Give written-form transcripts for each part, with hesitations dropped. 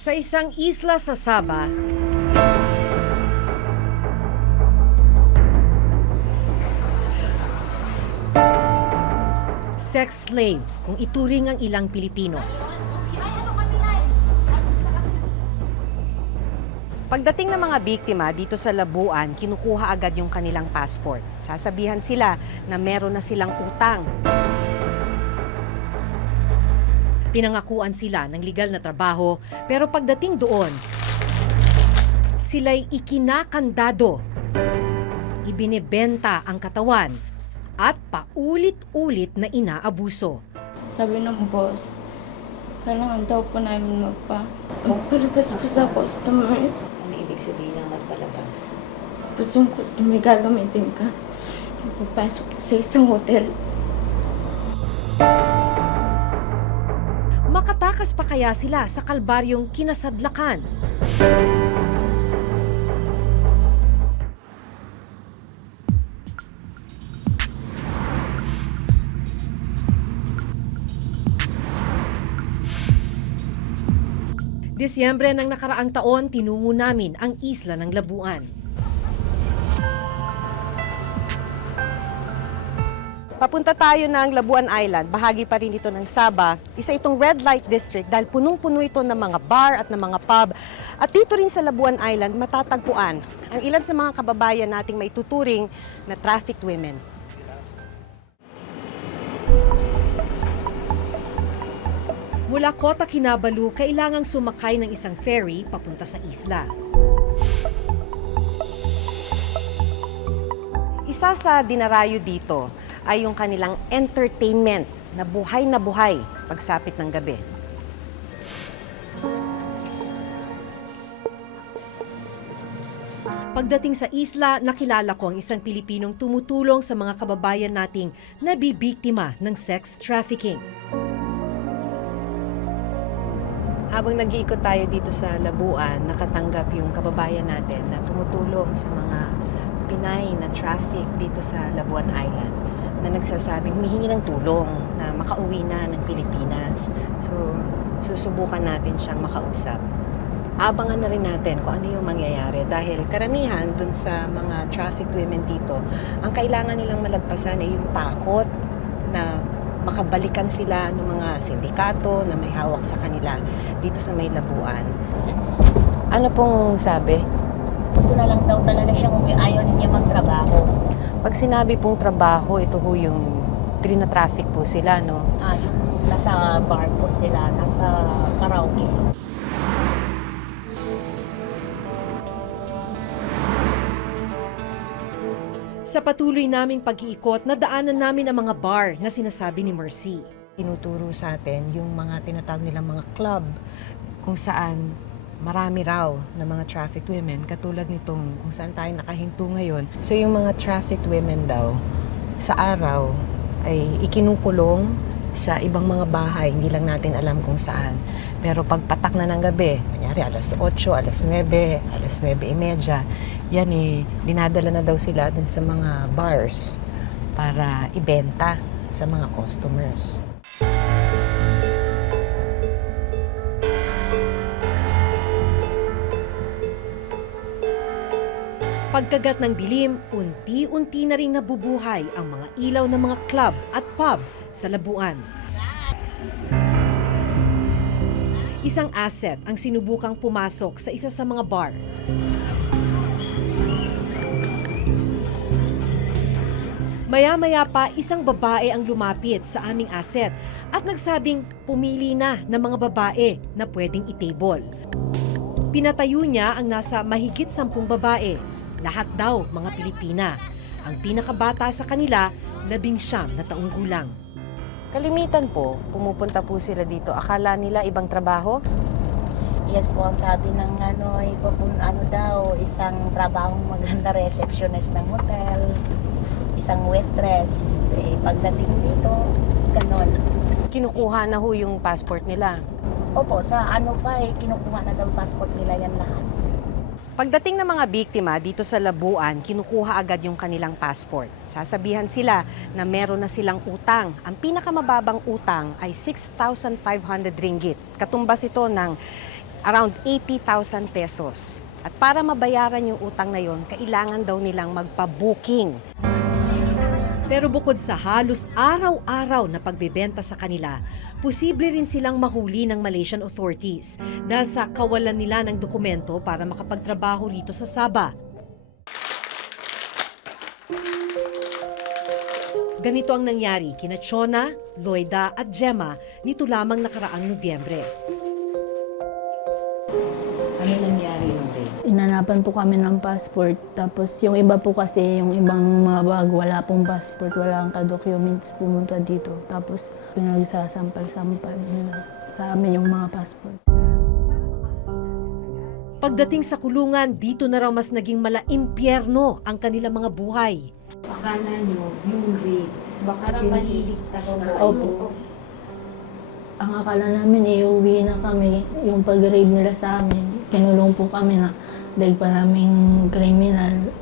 Sa isang isla sa Sabah, sex slave kung ituring ang ilang Pilipino. Pagdating ng mga biktima dito sa Labuan, kinukuha agad yung kanilang passport. Sasabihan sila na meron na silang utang. Pinangakuan sila ng legal na trabaho, pero pagdating doon, sila'y ikinakandado. Ibinebenta ang katawan at paulit-ulit na inaabuso. Sabi ng boss, kailangan daw po namin magpalabas po sa customer. Ano ibig sabihin ng magpalabas? Tapos yung customer gagamitin ka. Papasok po sa isang hotel. Makatakas pa kaya sila sa kalbaryong kinasadlakan? Disyembre ng nakaraang taon, tinungo namin ang isla ng Labuan. Papunta tayo ng Labuan Island, bahagi pa rin ito ng Sabah. Isa itong red light district dahil punong-puno ito ng mga bar at ng mga pub. At dito rin sa Labuan Island matatagpuan ang ilan sa mga kababayan nating may tuturing na trafficked women. Mula Kota Kinabalu, kailangang sumakay ng isang ferry papunta sa isla. Isa sa dinarayo dito ay yung kanilang entertainment na buhay pagsapit ng gabi. Pagdating sa isla, nakilala ko ang isang Pilipinong tumutulong sa mga kababayan nating nabibiktima ng sex trafficking. Habang nag-iikot tayo dito sa Labuan, nakatanggap yung kababayan natin na tumutulong sa mga Pinay na traffic dito sa Labuan Island na nagsasabing humihingi ng tulong na makauwi na ng Pilipinas. So, susubukan natin siyang makausap. Abangan na rin natin kung ano yung mangyayari dahil karamihan dun sa mga trafficked women dito, ang kailangan nilang malagpasan ay yung takot na makabalikan sila ng mga sindikato na may hawak sa kanila dito sa may Labuan. Ano pong sabi? Gusto na lang daw talaga siya kung ayaw niya magtrabaho. Pag sinabi pong trabaho, ito ho yung trina-traffic po sila, no? Yung nasa bar po sila, nasa karaoke. Sa patuloy naming pag-iikot, nadaanan namin ang mga bar na sinasabi ni Mercy. Tinuturo sa atin yung mga tinatawag nilang mga club kung saan marami raw na mga trafficked women katulad nitong kung saan tayo nakahinto ngayon. So yung mga trafficked women daw sa araw ay ikinukulong sa ibang mga bahay, hindi lang natin alam kung saan. Pero pag patak na ng gabi, kunyari alas 8, alas 9, alas 9:30, yan dinadala na daw sila dun sa mga bars para ibenta sa mga customers. Pagkagat ng dilim, unti-unti na rin nabubuhay ang mga ilaw ng mga club at pub sa Labuan. Isang asset ang sinubukang pumasok sa isa sa mga bar. Maya-maya pa, isang babae ang lumapit sa aming asset at nagsabing pumili na ng mga babae na pwedeng i-table. Pinatayo niya ang nasa mahigit 10 babae. Lahat daw mga Pilipina. Ang pinakabata sa kanila, 19 na taong gulang. Kalimitan po, pumupunta po sila dito. Akala nila ibang trabaho? Yes po, ang sabi ng daw, isang trabahong maganda receptionist ng hotel, isang waitress. Pagdating dito, ganon. Kinukuha na ho yung passport nila. Opo, sa kinukuha na daw passport nila yan lahat. Pagdating ng mga biktima dito sa Labuan, kinukuha agad yung kanilang passport. Sasabihan sila na meron na silang utang. Ang pinakamababang utang ay 6,500 ringgit. Katumbas ito ng around 80,000 pesos. At para mabayaran yung utang na yon, kailangan daw nilang magpa-booking. Pero bukod sa halos araw-araw na pagbebenta sa kanila, posible rin silang mahuli ng Malaysian authorities dahil sa kawalan nila ng dokumento para makapagtrabaho rito sa Sabah. Ganito ang nangyari kina Chona, Loida at Gemma nito lamang nakaraang Nobyembre. Ano nangyari nung day? Inanapan po kami ng passport. Tapos yung iba po kasi, yung ibang mga bag, wala pong passport, wala ang ka-documents pumunta dito. Tapos pinagsasampal-sampal nila sa amin yung mga passport. Pagdating sa kulungan, dito na raw mas naging mala-impyerno ang kanilang mga buhay. Akala nyo, yung rape, baka maliligtas na kayo. Opo. Ang akala namin, iuwi na kami. Yung pag-raid nila sa amin, kinulong po kami na dahil pa naming kriminal.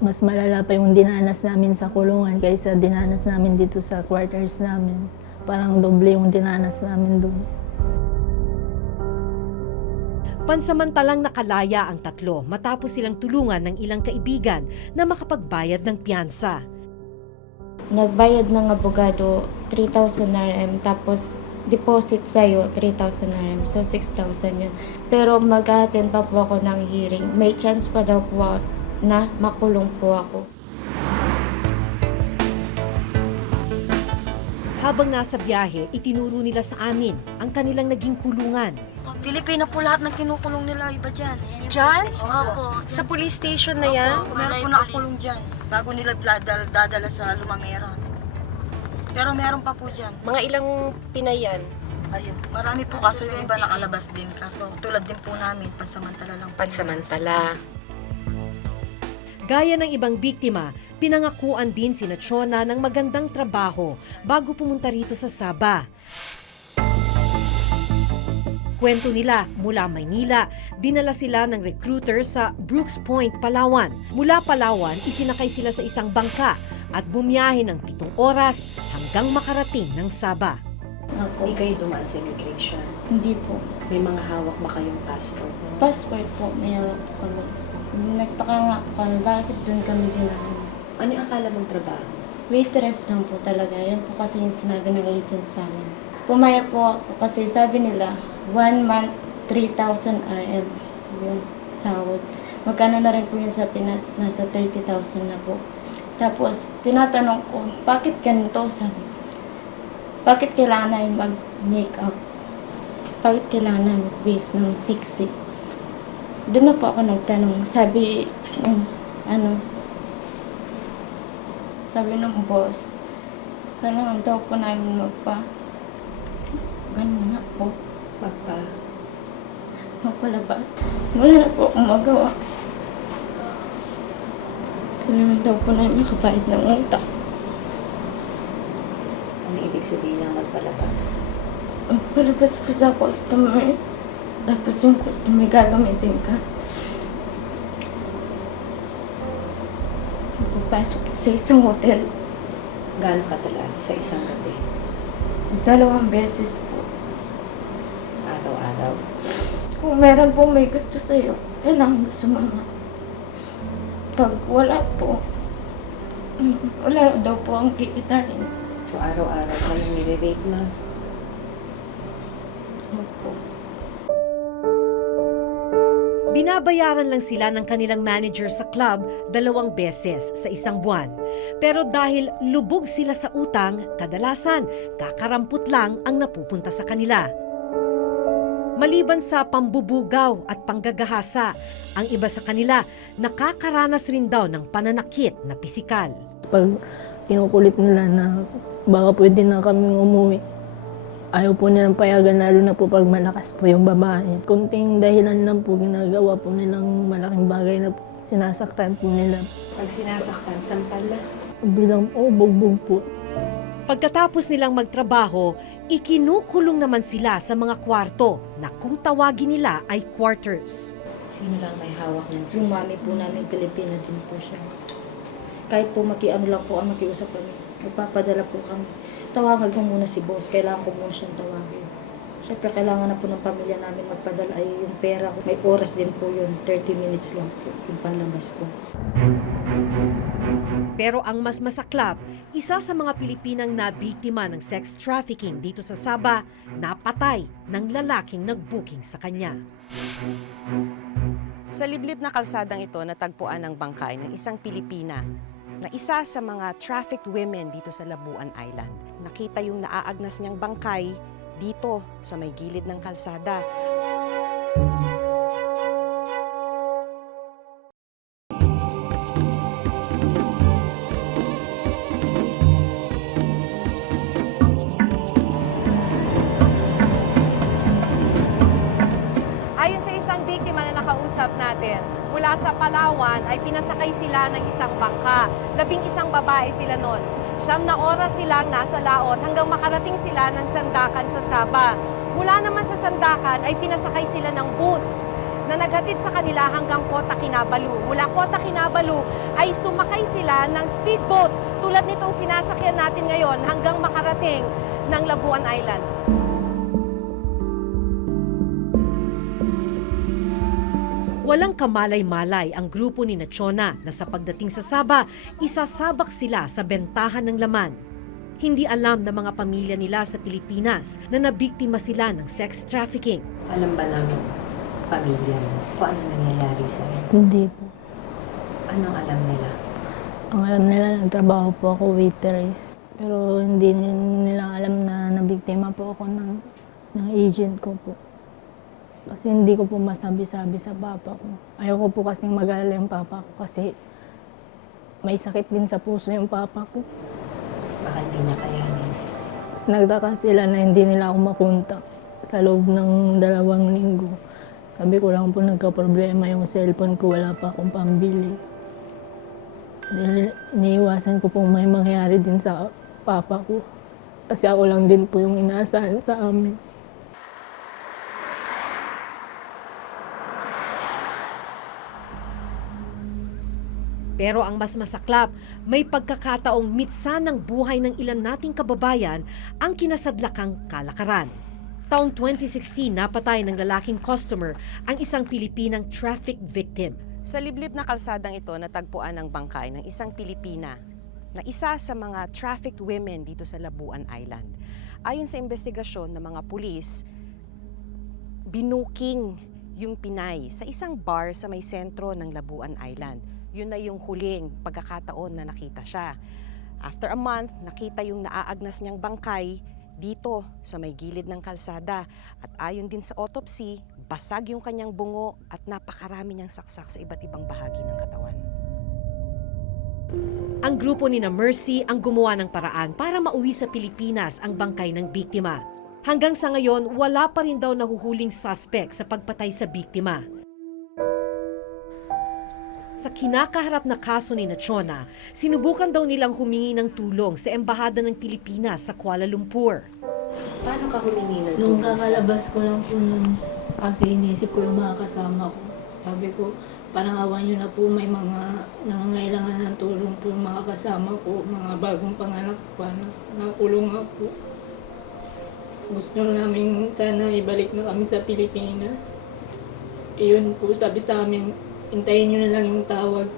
Mas malala pa yung dinanas namin sa kulungan kaysa dinanas namin dito sa quarters namin. Parang doble yung dinanas namin doon. Pansamantalang nakalaya ang tatlo matapos silang tulungan ng ilang kaibigan na makapagbayad ng piyansa. Nagbayad ng abogado 3,000 RM, tapos deposit sa'yo 3,000 RM, so 6,000 yun. Pero mag-attend pa po ako ng hearing. May chance pa daw po na makulong po ako. Habang nasa biyahe, itinuro nila sa amin ang kanilang naging kulungan. Pilipino po lahat ng kinukulong nila, iba dyan. Diyan? Opo. Sa police station na yan? Meron po nakakulong dyan. Bago nila dadala sa Lumamera. Pero meron pa po dyan. Mga ilang Pinay yan? Ayun. Marami po kaso yung iba nakalabas din. Kaso tulad din po namin, pansamantala lang. Pansamantala. Gaya ng ibang biktima, pinangakuan din sina Chona ng magandang trabaho bago pumunta rito sa Sabah. Kwento nila, mula Maynila, dinala sila ng recruiter sa Brooks Point, Palawan. Mula Palawan, isinakay sila sa isang bangka at bumiyahe ng 7 oras hanggang makarating ng Sabah. Ako. Hindi kayo dumaan sa immigration. Hindi po. May mga hawak ba kayong passport? Passport po, may hawak po kami. Nagtaka nga po kami, bakit doon kami dinahan? Ano yung akala mong trabaho? Waitress lang po talaga. Yan po kasi yung sinabi ng agent sa amin. Pumaya po ako kasi sabi nila, 1 month, 3,000 RM yung sahod. Magkano na rin po yun sa Pinas? Nasa 30,000 na po. Tapos, tinatanong ko, bakit ganito? Sabi, bakit kailangan namin mag-makeup? Bakit kailangan namin mag-base ng sexy? Doon na po ako nagtanong. Sabi, sabi ng boss, kailangan daw po namin ganun nga po. Magpalabas. Wala na po akong magawa. Kailangan daw po namin makabayad ng utang. Ano ibig sabihin ng magpalabas? Magpalabas po sa customer. Tapos yung customer gagamitin ka. Pupasok po sa isang hotel. Gaano katalas sa isang gabi? 2 beses po. Araw-araw? Kung meron po may gusto sa'yo, kailangan mo sumama. Pag wala po, wala daw po ang kikitain. So araw-araw kayong nire-rape na? Opo. Binabayaran lang sila ng kanilang manager sa club 2 beses sa isang buwan. Pero dahil lubog sila sa utang, kadalasan kakarampot lang ang napupunta sa kanila. Maliban sa pambubugaw at panggagahasa, ang iba sa kanila nakakaranas rin daw ng pananakit na pisikal. Pag kinukulit nila na baka pwede na kaming umuwi, ayaw po nilang payagan, lalo na po pag malakas po yung babae. Kunting dahilan lang po ginagawa po nilang malaking bagay na sinasaktan po nila. Pag sinasaktan, sampal na? Bilang bugbog po. Pagkatapos nilang magtrabaho, ikinukulong naman sila sa mga kwarto na kung tawagin nila ay quarters. Sino lang may hawak ng Yung susi? mami po namin, Pilipina din po siya. Kahit po lang po ang makiusap kami. Magpapadala po kami. Tawagan ko muna si boss. Kailangan ko muna siyang tawagin. Siyempre, kailangan na po ng pamilya namin magpadala ay yung pera ko. May oras din po yun, 30 minutes lang po yung panlabas ko. Pero ang mas masaklap, isa sa mga Pilipinang nabiktima ng sex trafficking dito sa Sabah, napatay ng lalaking nag-booking sa kanya. Sa liblib na kalsadang ito, natagpuan ang bangkay ng isang Pilipina na isa sa mga trafficked women dito sa Labuan Island. Nakita yung naaagnas niyang bangkay dito sa may gilid ng kalsada. Ayon sa isang biktima na nakausap natin, mula sa Palawan ay pinasakay sila ng isang bangka. 11 babae sila noon. 9 na oras silang nasa laot hanggang makarating sila ng Sandakan sa Sabah. Mula naman sa Sandakan ay pinasakay sila ng bus na naghatid sa kanila hanggang Kota Kinabalu. Mula Kota Kinabalu ay sumakay sila ng speedboat tulad nitong sinasakyan natin ngayon hanggang makarating ng Labuan Island. Walang kamalay-malay ang grupo ni Nachona na sa pagdating sa Sabah, isasabak sila sa bentahan ng laman. Hindi alam ng mga pamilya nila sa Pilipinas na nabiktima sila ng sex trafficking. Alam ba namin pamilya mo kung ano nangyayari sa'yo? Hindi po. Anong alam nila? Ang alam nila, nagtrabaho po ako waitress. Pero hindi nila alam na nabiktima po ako ng agent ko po. Kasi hindi ko po masabi-sabi sa papa ko. Ayoko po kasing mag-alala yung papa ko kasi may sakit din sa puso yung papa ko. Baka hindi na kayanin. Tapos nagtaka sila na hindi nila ako makontak sa loob ng 2 linggo. Sabi ko lang po nagka-problema yung cellphone ko, wala pa akong pambili. Dahil iniiwasan ko po may mangyari din sa papa ko. Kasi ako lang din po yung inaasahan sa amin. Pero ang mas masaklap, may pagkakataong mitsan ng buhay ng ilan nating kababayan ang kinasadlakang kalakaran. Taong 2016, napatay ng lalaking customer ang isang Pilipinang traffic victim. Sa liblib na kalsadang ito, natagpuan ang bangkay ng isang Pilipina na isa sa mga trafficked women dito sa Labuan Island. Ayon sa investigasyon ng mga pulis, binuking yung Pinay sa isang bar sa may sentro ng Labuan Island. Yun na yung huling pagkakataon na nakita siya. After a month, nakita yung naaagnas niyang bangkay dito sa may gilid ng kalsada. At ayon din sa autopsy, basag yung kanyang bungo at napakarami niyang saksak sa iba't ibang bahagi ng katawan. Ang grupo ni na Mercy ang gumawa ng paraan para mauwi sa Pilipinas ang bangkay ng biktima. Hanggang sa ngayon, wala pa rin daw nahuhuling suspect sa pagpatay sa biktima. Sa kinakaharap na kaso ni Nachona, sinubukan daw nilang humingi ng tulong sa Embahada ng Pilipinas sa Kuala Lumpur. Paano ka humingi ng Nung tulong sa- kakalabas ko lang po nun, kasi inisip ko yung mga kasama ko. Sabi ko, parang awan nyo na po, may mga nangangailangan ng tulong po yung mga kasama ko, mga bagong panganak pa na nakulong nga po. Gusto namin sana ibalik na kami sa Pilipinas. Iyon po, sabi sa amin, hintayin nyo na lang yung tawag.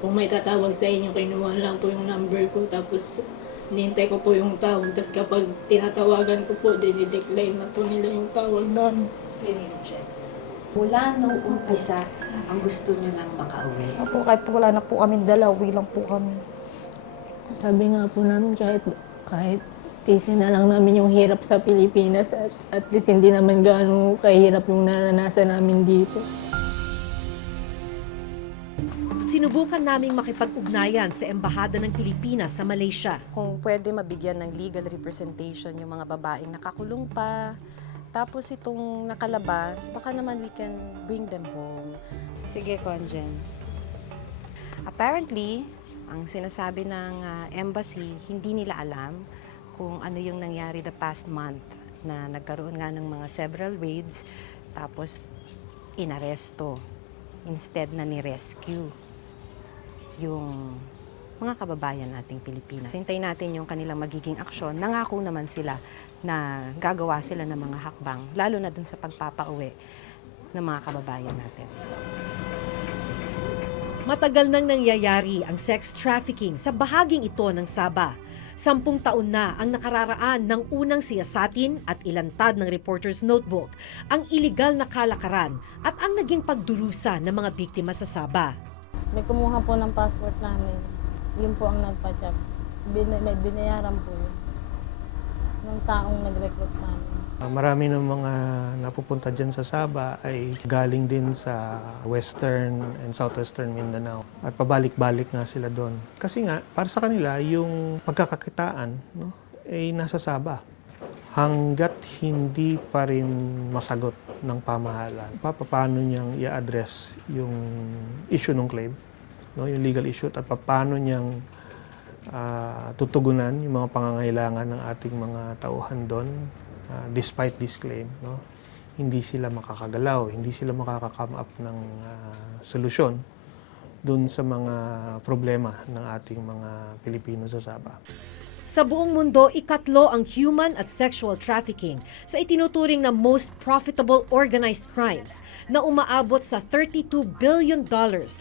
Kung may tatawag sa inyo, kinuha lang po yung number ko. Tapos, hinihintay ko po yung tawag. Tapos kapag tinatawagan ko po, dinidecline na po nila yung tawag namin. Dinireject. Mula nung umpisa, ang gusto nyo nang makauwi. Opo, kahit po wala na po kami, dalawi lang po kami. Sabi nga po namin, kahit tisin na lang namin yung hirap sa Pilipinas at least hindi naman gaano kahirap yung naranasan namin dito. Sinubukan naming makipag-ugnayan sa Embahada ng Pilipinas sa Malaysia. Kung pwede mabigyan ng legal representation yung mga babaeng nakakulong pa, tapos itong nakalabas, baka naman we can bring them home. Sige, Conjen. Apparently, ang sinasabi ng embassy, hindi nila alam kung ano yung nangyari the past month na nagkaroon nga ng mga several raids, tapos inaresto instead na ni-rescue yung mga kababayan nating Pilipinas. Hintayin natin yung kanilang magiging aksyon. Nangako naman sila na gagawa sila ng mga hakbang, lalo na dun sa pagpapauwi ng mga kababayan natin. Matagal nang nangyayari ang sex trafficking sa bahaging ito ng Sabah. 10 taon na ang nakararaan ng unang siyasatin at ilantad ng Reporter's Notebook ang iligal na kalakaran at ang naging pagdurusa ng mga biktima sa Sabah. May kumuha po ng passport namin. Yun po ang nagpa-check. May binayaran po yun ng taong nag-recruit sa amin. Marami ng mga napupunta dyan sa Sabah ay galing din sa Western and Southwestern Mindanao. At pabalik-balik nga sila doon. Kasi nga, para sa kanila, yung pagkakakitaan ay nasa Sabah. Hanggat hindi pa rin masagot ng pamahalaan, paano niyang i-address yung issue ng claim, yung legal issue, at paano niyang tutugunan yung mga pangangailangan ng ating mga tauhan doon. Despite this claim, hindi sila makakagalaw, hindi sila makaka-come up ng solusyon dun sa mga problema ng ating mga Pilipino sa Sabah. Sa buong mundo, 3 ang human at sexual trafficking sa itinuturing na most profitable organized crimes na umaabot sa $32 billion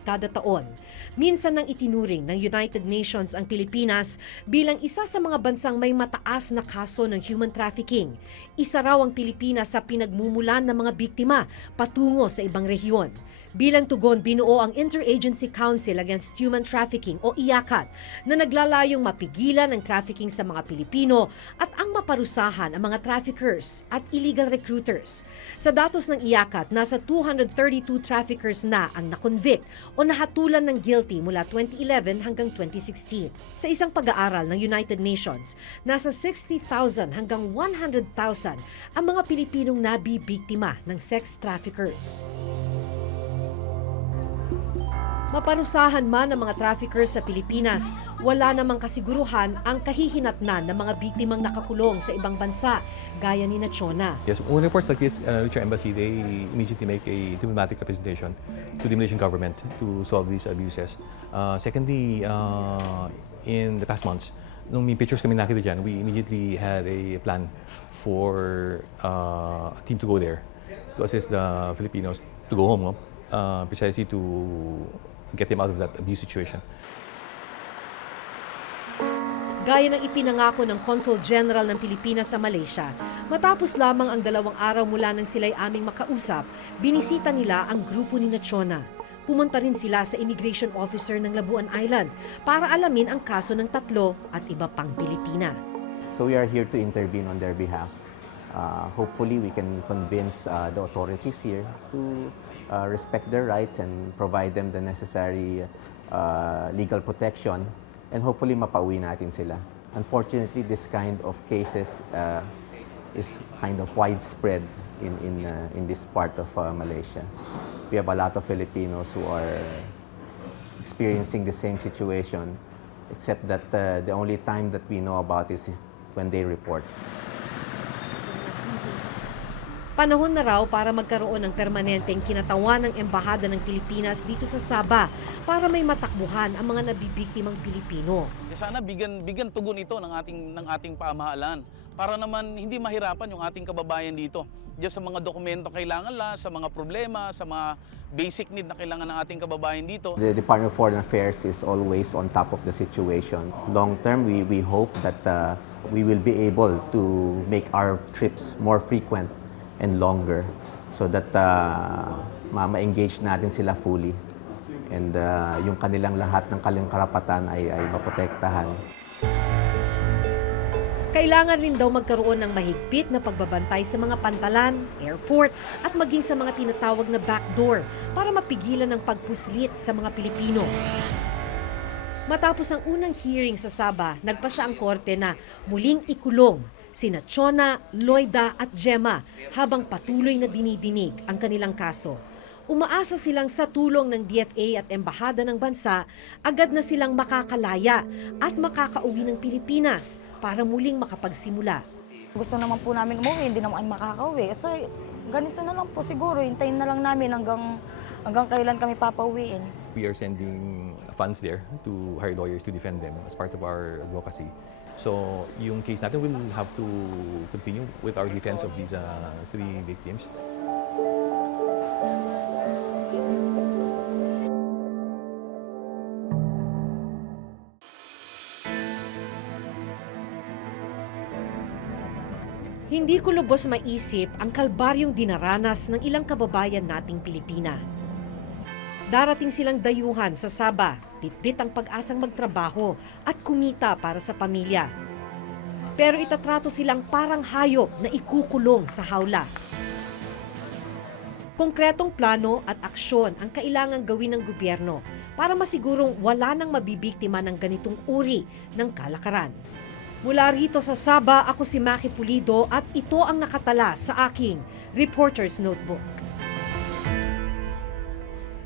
kada taon. Minsan nang itinuring ng United Nations ang Pilipinas bilang isa sa mga bansang may mataas na kaso ng human trafficking. Isa raw ang Pilipinas sa pinagmumulan ng mga biktima patungo sa ibang rehiyon. Bilang tugon, binuo ang Interagency Council Against Human Trafficking o IACAT na naglalayong mapigilan ang trafficking sa mga Pilipino at ang maparusahan ang mga traffickers at illegal recruiters. Sa datos ng IACAT, nasa 232 traffickers na ang nakonvict o nahatulan ng guilty mula 2011 hanggang 2016. Sa isang pag-aaral ng United Nations, nasa 60,000 hanggang 100,000 ang mga Pilipinong nabibiktima ng sex traffickers. Maparusahan man ang mga traffickers sa Pilipinas, wala namang kasiguruhan ang kahihinatnan ng mga biktimang nakakulong sa ibang bansa, gaya ni Chona. Yes, when reports like this reach our embassy, they immediately make a diplomatic representation to the Malaysian government to solve these abuses. Secondly, in the past months, nung may pictures kami nakita dyan, we immediately had a plan for a team to go there to assist the Filipinos to go home, precisely to get them out of that abuse situation. Gaya ng ipinangako ng Consul General ng Pilipinas sa Malaysia, matapos lamang ang 2 araw mula nang sila'y aming makausap, binisita nila ang grupo ni Chona. Pumunta rin sila sa immigration officer ng Labuan Island para alamin ang kaso ng 3 at iba pang Pilipina. So we are here to intervene on their behalf. Hopefully we can convince the authorities here to respect their rights and provide them the necessary legal protection, and hopefully mapauwi natin sila. Unfortunately, this kind of cases is kind of widespread in this part of Malaysia. We have a lot of Filipinos who are experiencing the same situation, except that the only time that we know about is when they report. Panahon na raw para magkaroon ng permanenteng kinatawan ng Embahada ng Pilipinas dito sa Sabah para may matakbuhan ang mga nabibiktimang Pilipino. Sana bigyan tugon ito ng ating pamahalaan para naman hindi mahirapan yung ating kababayan dito. Diyan sa mga dokumento kailangan sa mga problema, sa mga basic need na kailangan ng ating kababayan dito. The Department of Foreign Affairs is always on top of the situation. Long term, we hope that we will be able to make our trips more frequent and longer so that ma-engage natin sila fully and yung kanilang lahat ng karapatan ay maprotektahan. Kailangan rin daw magkaroon ng mahigpit na pagbabantay sa mga pantalan, airport at maging sa mga tinatawag na backdoor para mapigilan ang pagpuslit sa mga Pilipino. Matapos ang unang hearing sa Sabah, nagpasya ang korte na muling ikulong sina Chona, Loida at Gemma habang patuloy na dinidinig ang kanilang kaso. Umaasa silang sa tulong ng DFA at Embahada ng bansa, agad na silang makakalaya at makakauwi ng Pilipinas para muling makapagsimula. Gusto naman po namin umuwi, hindi naman makakauwi. So, ganito na lang po siguro, hintayin na lang namin hanggang kailan kami papauwiin. We are sending funds there to hire lawyers to defend them as part of our advocacy. So yung case natin will have to continue with our defense of these 3 victims. Hindi ko lubos maisip ang kalbaryong dinaranas ng ilang kababayan nating Pilipina. Darating silang dayuhan sa Sabah, bitbit ang pag-asang magtrabaho at kumita para sa pamilya. Pero itatrato silang parang hayop na ikukulong sa hawla. Konkretong plano at aksyon ang kailangang gawin ng gobyerno para masigurong wala nang mabibiktima ng ganitong uri ng kalakaran. Mula rito sa Sabah, ako si Maki Pulido at ito ang nakatala sa aking Reporter's Notebook.